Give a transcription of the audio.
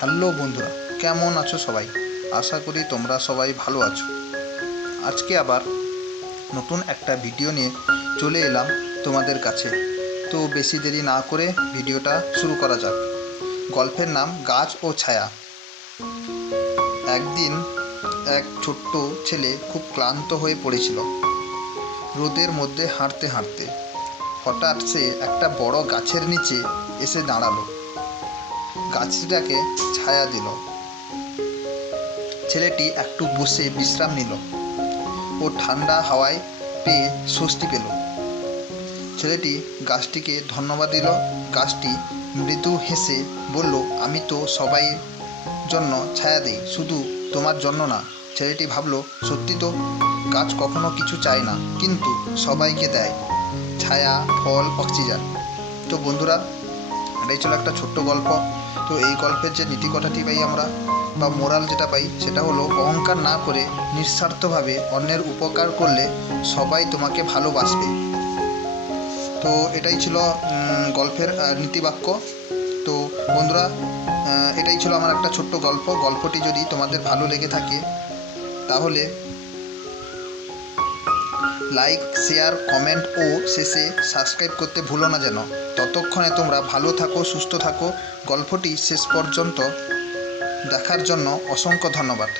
Hello বন্ধুরা, কেমন আছো সবাই? আশা করি তোমরা সবাই ভালো আছো। আজকে আবার নতুন একটা ভিডিও নিয়ে চলে এলাম তোমাদের কাছে। তো বেশি দেরি না করে ভিডিওটা শুরু করা যাক। গল্পের নাম গাছ ও ছায়া। একদিন এক ছোট্ট ছেলে খুব ক্লান্ত হয়ে পড়েছিল। রোদের মধ্যে হাঁটতে হাঁটতে হঠাৎ সে একটা বড় গাছের নিচে এসে দাঁড়ালো। গাছটাকে ছায়া দিল। ছেলেটি একটু বসে বিশ্রাম নিল ও ঠান্ডা হাওয়ায় পেয়ে স্বস্তি পেল। ছেলেটি গাছটিকে ধন্যবাদ দিল। গাছটি মৃদু হেসে বলল, আমি তো সবাই জন্য ছায়া দেই, শুধু তোমার জন্য না। ছেলেটি ভাবল, সত্যি তো, গাছ কখনো কিছু চায় না, কিন্তু সবাইকে দেয় ছায়া, ফল, অক্সিজেন। তো বন্ধুরা, এটাই ছিল একটা ছোট্ট গল্প। তো এই গল্পের যে নীতিকথাটি পাই আমরা, বা মোরাল যেটা পাই, সেটা হলো অহংকার না করে নিঃস্বার্থভাবে অন্যের উপকার করলে সবাই তোমাকে ভালোবাসবে। তো এটাই ছিল গল্পের নীতিবাক্য। তো বন্ধুরা, এটাই ছিল আমার একটা ছোট্ট গল্প। গল্পটি যদি তোমাদের ভালো লেগে থাকে তাহলে লাইক, শেয়ার, কমেন্ট ও শেষে সাবস্ক্রাইব করতে ভুলো না যেন। ততক্ষণে তোমরা ভালো থাকো, সুস্থ থাকো। গল্পটি শেষ পর্যন্ত দেখার জন্য অসংখ্য ধন্যবাদ।